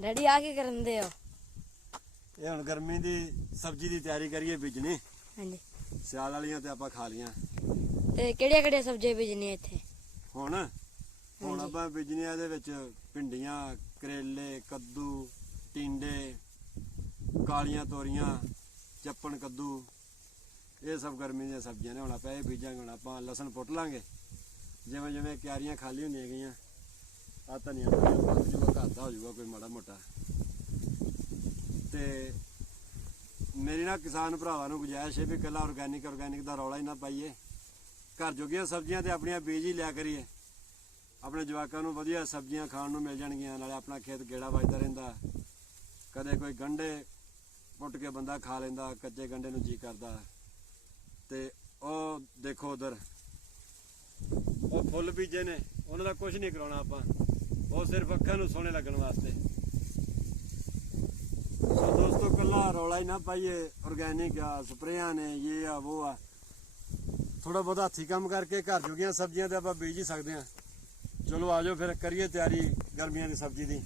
Daddy ਆ ਕੀ ਕਰਨ ਦੇ ਹੋ? ਇਹ ਹੁਣ ਗਰਮੀ ਦੀ ਸਬਜ਼ੀ ਦੀ ਤਿਆਰੀ ਕਰੀਏ ਬੀਜਣੀ। ਹਾਂਜੀ। ਸਿਆਲ ਵਾਲੀਆਂ ਤੇ ਆਪਾਂ ਖਾ ਲੀਆਂ। ਤੇ ਕਿਹੜੀਆਂ ਕਿਹੜੀਆਂ ਸਬਜ਼ੀਆਂ ਬੀਜਣੀਆਂ ਇੱਥੇ? ਹੁਣ ਹੁਣ ਆਪਾਂ ਬੀਜਣੀਆਂ ਇਹਦੇ ਵਿੱਚ ਭਿੰਡੀਆਂ ਕਰੇਲੇ ਕੱਦੂ ਟਿੰਡੇ ਕਾਲੀਆਂ ਤੋਰੀਆਂ ਚੱਪਣ ਕੱਦੂ। ਇਹ ਸਭ ਗਰਮੀ ਦੀਆਂ ਸਬਜ਼ੀਆਂ ਨੇ। ਹੁਣ ਆਪਾਂ ਇਹ ਬੀਜਾਂਗੇ ਹੁਣ ਆਪਾਂ ਲਸਣ ਪੁੱਟ ਲਾਂਗੇ। ਜਿਵੇਂ ਜਿਵੇਂ ਕਿਆਰੀਆਂ ਖਾਲੀ ਹੁੰਦੀਆਂ ਗਈਆਂ। ਆ ਧਨੀਆ ਧੁਨੀਆ ਪੱਕ ਜੂਗਾ ਘਰ ਦਾ ਹੋ ਜੂਗਾ ਕੋਈ ਮਾੜਾ ਮੋਟਾ। ਤੇ ਮੇਰੀ ਨਾ ਕਿਸਾਨ ਭਰਾਵਾਂ ਨੂੰ ਗੁਜਾਇਸ਼ ਹੈ ਵੀ ਇਕੱਲਾ ਆਰਗੈਨਿਕ ਆਰਗੈਨਿਕ ਦਾ ਰੌਲਾ ਹੀ ਨਾ ਪਾਈਏ। ਘਰ ਜੋਗੀਆਂ ਸਬਜ਼ੀਆਂ ਤੇ ਆਪਣੀਆਂ ਬੀਜ ਹੀ ਲਿਆ ਕਰੀਏ। ਆਪਣੇ ਜਵਾਕਾਂ ਨੂੰ ਵਧੀਆ ਸਬਜ਼ੀਆਂ ਖਾਣ ਨੂੰ ਮਿਲ ਜਾਣਗੀਆਂ, ਨਾਲੇ ਆਪਣਾ ਖੇਤ ਗੇੜਾ ਵੱਜਦਾ ਰਹਿੰਦਾ। ਕਦੇ ਕੋਈ ਗੰਢੇ ਪੁੱਟ ਕੇ ਬੰਦਾ ਖਾ ਲੈਂਦਾ, ਕੱਚੇ ਗੰਢੇ ਨੂੰ ਜੀ ਕਰਦਾ। ਤੇ ਉਹ ਦੇਖੋ ਉਧਰ, ਉਹ ਫੁੱਲ ਬੀਜੇ ਨੇ, ਉਹਨਾਂ ਦਾ ਕੁਝ ਨਹੀਂ ਕਰਾਉਣਾ ਆਪਾਂ। ਉਹ ਸਿਰਫ ਅੱਖਾਂ ਨੂੰ ਸੋਹਣੇ ਲੱਗਣ ਵਾਸਤੇ। ਸੋ ਦੋਸਤੋ, ਕੱਲਾ ਰੌਲਾ ਹੀ ਨਾ ਪਾਈਏ। ਆਰਗੈਨਿਕ ਆ, ਸਪਰੇਆਂ ਨੇ ਇਹ ਆ ਉਹ ਆ। ਥੋੜਾ ਬਹੁਤਾ ਹੱਥੀ ਕੰਮ ਕਰਕੇ ਘਰ ਜੋਗੀਆਂ ਸਬਜ਼ੀਆਂ ਤੇ ਆਪਾਂ ਬੀਜ ਹੀ ਸਕਦੇ ਆ ਚਲੋ ਆਜੋ ਫਿਰ, ਕਰੀਏ ਤਿਆਰੀ ਗਰਮੀਆਂ ਦੀ ਸਬਜ਼ੀ ਦੀ।